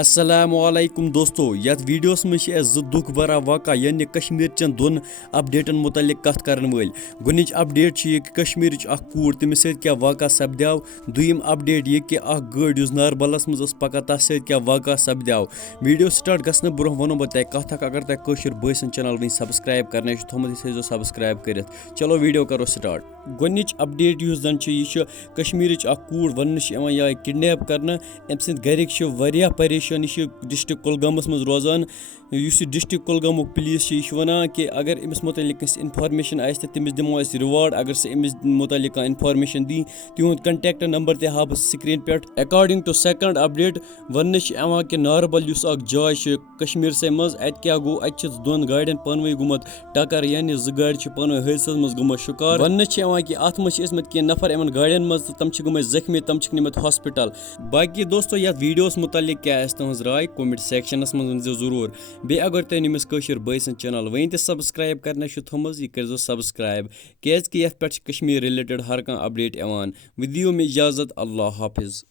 अस्सलाम वालेकुम दोस्तों यथ वीडियोस में दुख भरा वाक़ा यानी कश्मीर चन दोन अपडेटन मुतलिक कथ करन वल गुनिच अपडेट कि कश्मीर कूर तमिस क्या वाक़ा सपद्याव दुयम अपडेट यह कि गाड़ नारबलस मज पकान तस क्या वाक़ा सपद्याव वीडियो स्टार्ट गसन ब्रोह वनो बह तह कथ अगर तह कशर बसन चैनल वन सब्सक्राइब करने थोमुत यह सब्सक्राइब कर चलो वीडियो करो स्टार्ट गोनिच अपडेट युस जन यह कश्मीर कूर वन या किडनैप करना अम सद गरिक वारिया परेशान डिस्ट्रिक्ट कुलगामस मज रोजान डिस्ट्रिक्ट कुलगामुक पुलिस वनान कि अगर अमिस मुतलिक इन्फॉर्मेशन आए तमिस दिमो अस रिवार्ड अगर सह अमिस मुतलिक इन्फॉर्मेशन दी तिहुंद कंटेक्ट नंबर तह हाव स्क्रीन पे according to second update one कि नारबल जाय कश्मीर से मज अत क्या गो अत दोन गाड़ियन पानवे गुमत टक्कर यानी जो गाड़ी पानवे हादसा मज गुमत शिकार वन कि अत मज कह नफर इन गाड़ियन मज तम गए जख्मी तम निमत हॉस्पिटल बाकी दोस्तों यह वीडियोस मुतलिक क्या तुज राय कमेंट सेक्शनस मज वन जरूर बे अगर तुम नमिस कशर बसन चैनल वन तह सब्सक्राइब करने थोमुत यह कर सब्सक्राइब क्या पे कश्मीर रिलेटेड हर कह अपडेट विद दियो में इजाजत अल्लाह हाफिज।